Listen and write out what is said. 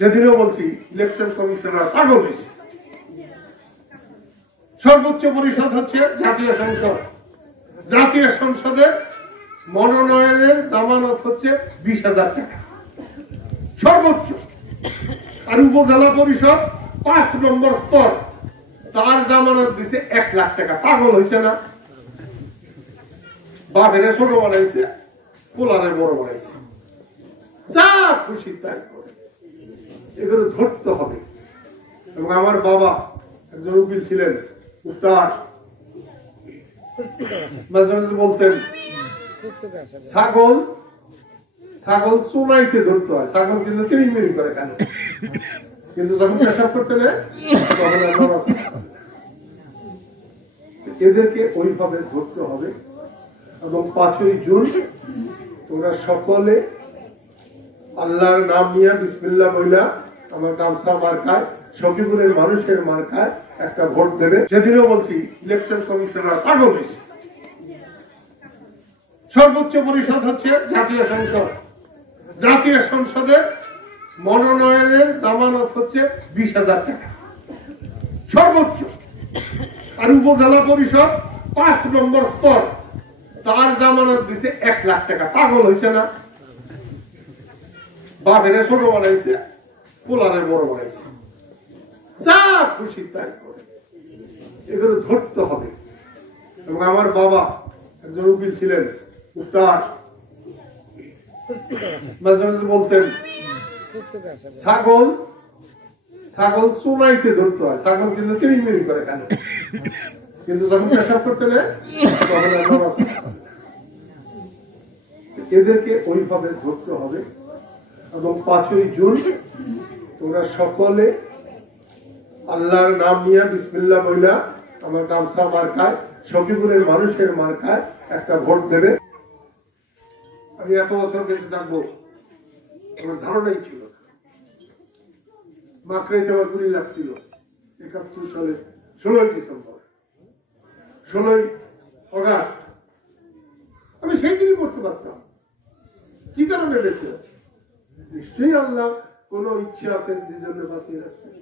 সেদিনও বলছি election commissioner পাগল হয়েছে। সর্বোচ্চ পরিষদ হচ্ছে জাতীয় সংসদ। জাতীয় সংসদের মনোনয়নের জামানত হচ্ছে 20,000 টাকা সর্বোচ্চ। আর উপজেলা পরিষদ 5 নম্বর স্তর, তার জামানত দিছে 1 লাখ টাকা। পাগল হয়েছে না? বাপেরে ছোট বানাইছে, পোলারে বড় বানাইছে, যা খুশি তাই করে। এগুলো ধরতে হবে। এবং আমার বাবা একজন উকিল ছিলেন, উত্তর মাঝে মাঝে বলতেন ছাগল ছাগল চুনাইতে ধরতে হয়, ছাগল কিন্তু তিরিমিরি করে কেন, কিন্তু যখন পেশাব করতে নেয় তখন এদেরকে ওইভাবে ধরতে হবে। এবং 5ই জুন তোমরা সকলে আল্লাহর নাম নিয়ে বিসমিল্লাহ বইলা আমার গামছা মার্কায়, সখীপুরের মানুষের মার্কায় একটা ভোট দেবে। সেদিনও বলছি ইলেকশন কমিশনার পাগল হয়েছে। সর্বোচ্চ পরিষদ হচ্ছে জাতীয় সংসদ। জাতীয় সংসদের মনোনয়নের জামানত হচ্ছে 20,000 টাকা সর্বোচ্চ। আর উপজেলা পরিষদ 5 নম্বর স্তর, তার জামানত দিছে 1 লাখ টাকা। পাগল হয়েছে না? বাপেরে ছোট বানাইছে, পোলারে বড় বানাইছে, যা খুশি তাই করে। এগুলো ধরতে হবে। এবং আমার বাবা একজন উকিল ছিলেন, উত্তর মাঝে মাঝে বলতেন ছাগল ছাগল চুনাইতে ধরতে হয়, ছাগল কিন্তু তিরিমিরি করে কেন, কিন্তু যখন পেশাব করতে নেয় তখন এদেরকে ওইভাবে ধরতে হবে। এবং 5ই জুন তোমরা সকলে আল্লাহর নাম নিয়ে বিসমিল্লাহ বইলা আমার গামছা মার্কায়, সখীপুরের মানুষের মার্কায় একটা ভোট দেবে। আমি এত বছর বেঁচে থাকবো আমার ধারণাই ছিল না। মাকড়াইতে আমার গুলি লাগছিল 71 সালে 16ই ডিসেম্বর, 16ই অগাস্ট। আমি সেই দিনই করতে পারতাম। কি কারণে বেঁচে আছি? নিশ্চয়ই আল্লাহ কোন ইচ্ছে আছেন যে জন্য বাঁচিয়ে রাখছেন।